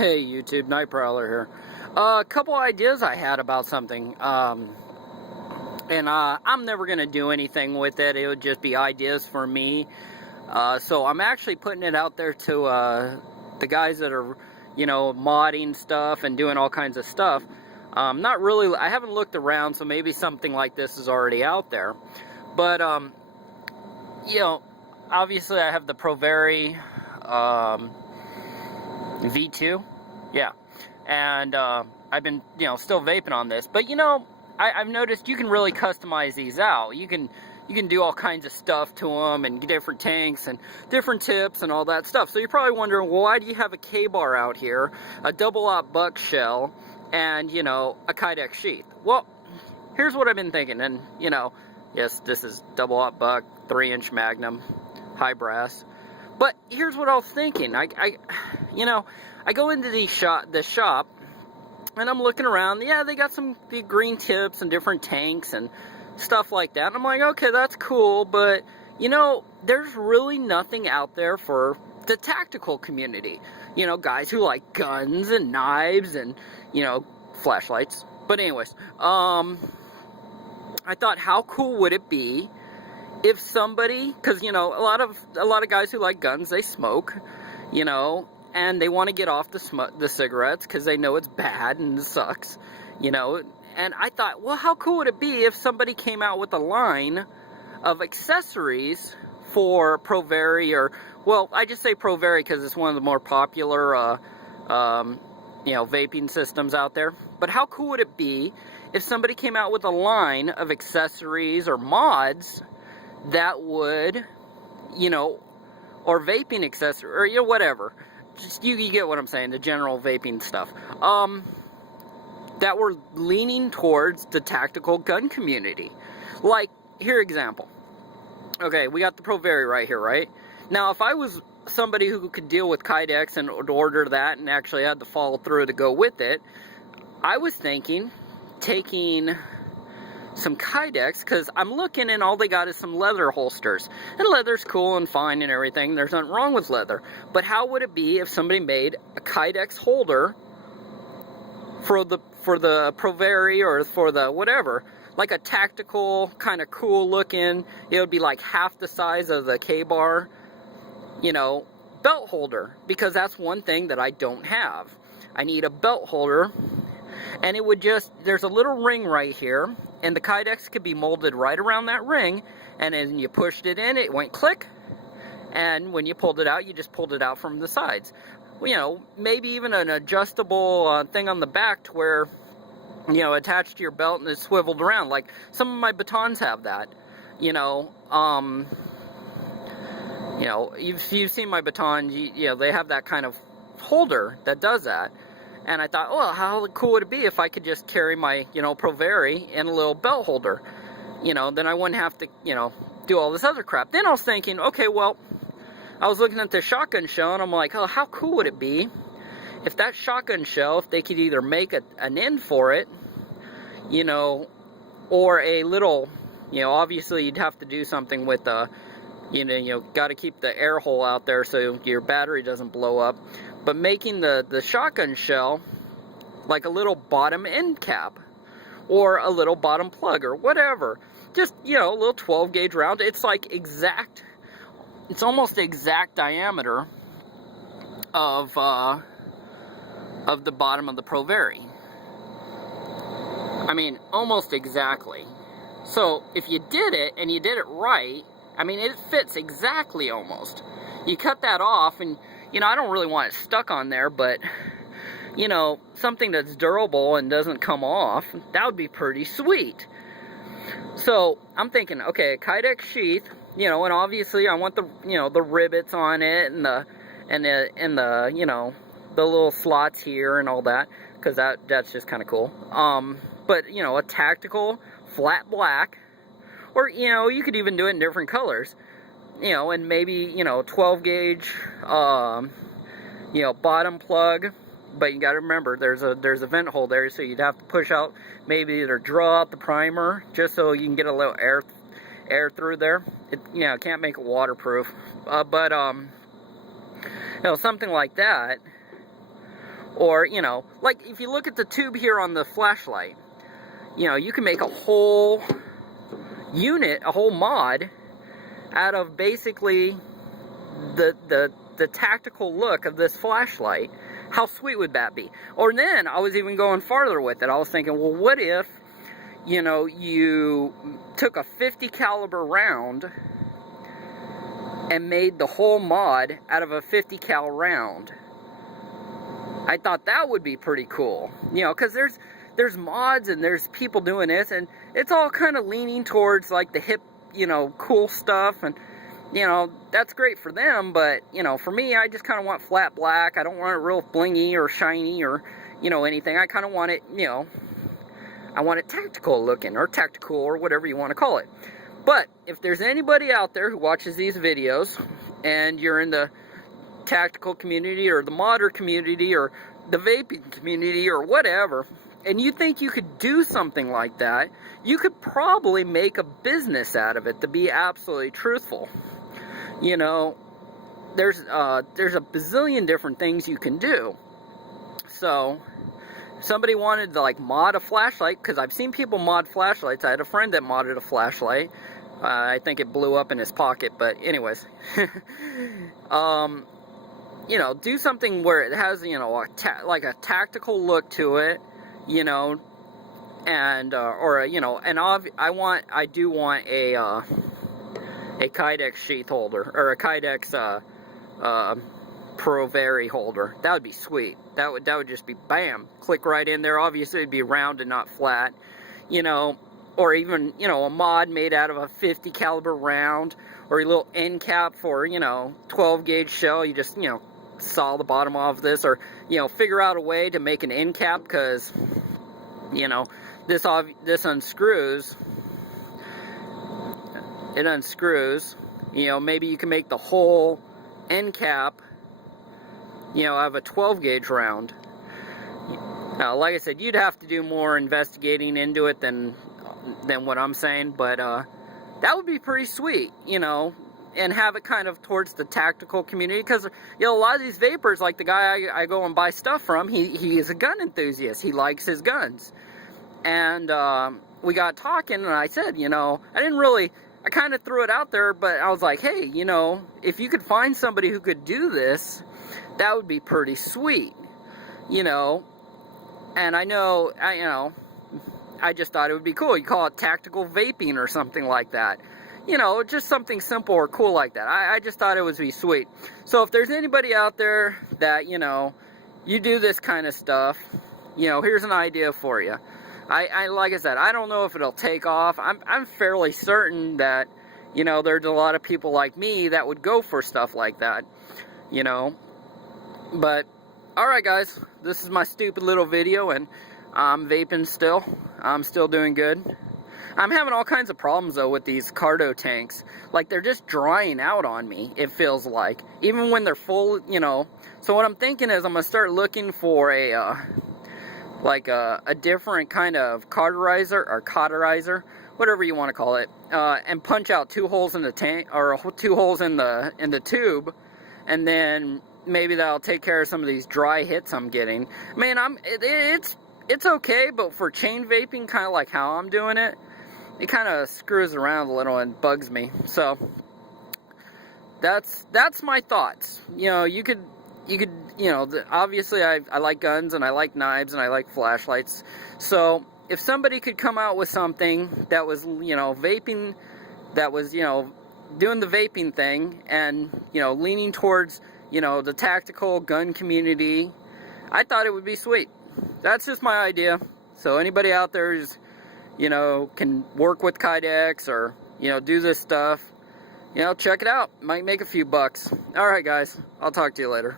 Hey YouTube, Night Prowler here. A couple ideas I had about something, and I'm never going to do anything with it. It would just be ideas for me. So I'm actually putting it out there to the guys that are, modding stuff and doing all kinds of stuff. Not really, I haven't looked around, so maybe something like this is already out there. But, obviously I have the Provari V2, yeah, and I've been, still vaping on this, but I've noticed you can really customize these out. You can do all kinds of stuff to them and different tanks and different tips and all that stuff. So you're probably wondering, well, why do you have a K-bar out here, a double-aught buck shell, and a Kydex sheath? Well, here's what I've been thinking, and yes, this is double-aught buck, 3-inch Magnum, high brass. But here's what I was thinking. I go into the shop, and I'm looking around. Yeah, they got some green tips and different tanks and stuff like that. And I'm like, okay, that's cool, but there's really nothing out there for the tactical community. Guys who like guns and knives and flashlights. But anyways, I thought, how cool would it be if somebody, because a lot of guys who like guns, they smoke, and they want to get off the cigarettes because they know it's bad and it sucks, and I thought, well, how cool would it be if somebody came out with a line of accessories for Provari, or, well, I just say Provari because it's one of the more popular vaping systems out there. But how cool would it be if somebody came out with a line of accessories or mods that would, or vaping accessory, or whatever, just you get what I'm saying, the general vaping stuff, that were leaning towards the tactical gun community. Like, here example. Okay, we got the Provari right here, right? Now, if I was somebody who could deal with Kydex and would order that and actually had to follow through to go with it, I was thinking taking some Kydex, because I'm looking and all they got is some leather holsters, and leather's cool and fine and everything, there's nothing wrong with leather, but how would it be if somebody made a Kydex holder for the Provari, or for the whatever, like a tactical, kind of cool looking, it would be like half the size of the K-bar, belt holder, because that's one thing that I don't have. I need a belt holder, and it would just, there's a little ring right here, and the Kydex could be molded right around that ring, and then you pushed it in, it went click, and when you pulled it out, you just pulled it out from the sides. Maybe even an adjustable thing on the back to where, attached to your belt and it's swiveled around, like some of my batons have that. You've seen my batons, they have that kind of holder that does that. And I thought, well, how cool would it be if I could just carry my, Provari in a little belt holder? Then I wouldn't have to, do all this other crap. Then I was thinking, okay, well, I was looking at the shotgun shell, and I'm like, oh, how cool would it be if that shotgun shell, if they could either make an end for it, or a little, obviously you'd have to do something with got to keep the air hole out there so your battery doesn't blow up. But making the shotgun shell like a little bottom end cap, or a little bottom plug, or whatever. Just, a little 12 gauge round. It's like exact, it's almost the exact diameter of the bottom of the Provari. I mean, almost exactly. So if you did it, and you did it right, I mean, it fits exactly almost. You cut that off, and I don't really want it stuck on there, but, something that's durable and doesn't come off, that would be pretty sweet. So, I'm thinking, okay, a Kydex sheath, and obviously I want the, the rivets on it, and the little slots here and all that, because that's just kind of cool. But, a tactical, flat black, or, you could even do it in different colors. And maybe, 12 gauge, bottom plug, but you got to remember, there's a vent hole there, so you'd have to push out, maybe either draw out the primer, just so you can get a little air through there. It, can't make it waterproof, but something like that, Or, you know, like if you look at the tube here on the flashlight, you know, you can make a whole unit, a whole mod out of basically the tactical look of this flashlight. How sweet would that be? Or then I was even going farther with it. I was thinking, well, what if, you know, you took a 50 caliber round and made the whole mod out of a 50 cal round? I thought that would be pretty cool, you know, because there's mods and there's people doing this, and it's all kind of leaning towards like the hip, you know, cool stuff, and you know, that's great for them, but you know, for me, I just kind of want flat black. I don't want it real blingy or shiny or, you know, anything. I kind of want it, you know, I want it tactical looking, or tactical, or whatever you want to call it. But if there's anybody out there who watches these videos and you're in the tactical community or the modder community or the vaping community or whatever, and you think you could do something like that, you could probably make a business out of it, to be absolutely truthful. You know, there's a bazillion different things you can do. So somebody wanted to like mod a flashlight, because I've seen people mod flashlights. I had a friend that modded a flashlight. I think it blew up in his pocket, but anyways. You know, do something where it has, you know, like a tactical look to it, you know, and or you know, and I do want a Kydex sheath holder, or a Kydex Pro Vari holder. That would be sweet. That would just be bam, click right in there. Obviously it'd be round and not flat, you know, or even, you know, a mod made out of a 50 caliber round, or a little end cap for, you know, 12 gauge shell. You just, you know, saw the bottom off this, or, you know, figure out a way to make an end cap, because, you know, this unscrews. It unscrews. You know, maybe you can make the whole end cap, you know, out of a 12 gauge round. Now, like I said, you'd have to do more investigating into it than what I'm saying, but that would be pretty sweet, you know, and have it kind of towards the tactical community, because, you know, a lot of these vapors, like the guy I go and buy stuff from, he is a gun enthusiast. He likes his guns. And we got talking, and I said, you know, I kind of threw it out there, but I was like, hey, you know, if you could find somebody who could do this, that would be pretty sweet, you know. And I know, you know, I just thought it would be cool. You call it tactical vaping or something like that. You know, just something simple or cool like that. I just thought it would be sweet. So if there's anybody out there that, you know, you do this kind of stuff, you know, here's an idea for you. Like I said, I don't know if it'll take off. I'm fairly certain that, you know, there's a lot of people like me that would go for stuff like that, you know. But, alright guys, this is my stupid little video, and I'm vaping still. I'm still doing good. I'm having all kinds of problems though with these cardo tanks. Like, they're just drying out on me, it feels like. Even when they're full, you know. So what I'm thinking is I'm going to start looking for a different kind of cauterizer, whatever you want to call it, and punch out 2 holes in the tank, or 2 holes in the tube, and then maybe that'll take care of some of these dry hits I'm getting. Man, it's okay, but for chain vaping, kind of like how I'm doing it, it kind of screws around a little and bugs me. So that's my thoughts. You know, you could, you know, obviously I like guns, and I like knives, and I like flashlights. So if somebody could come out with something that was, you know, vaping, that was, you know, doing the vaping thing, and, you know, leaning towards, you know, the tactical gun community, I thought it would be sweet. That's just my idea. So anybody out there is, you know, can work with Kydex, or, you know, do this stuff, you know, check it out. Might make a few bucks. Alright guys, I'll talk to you later.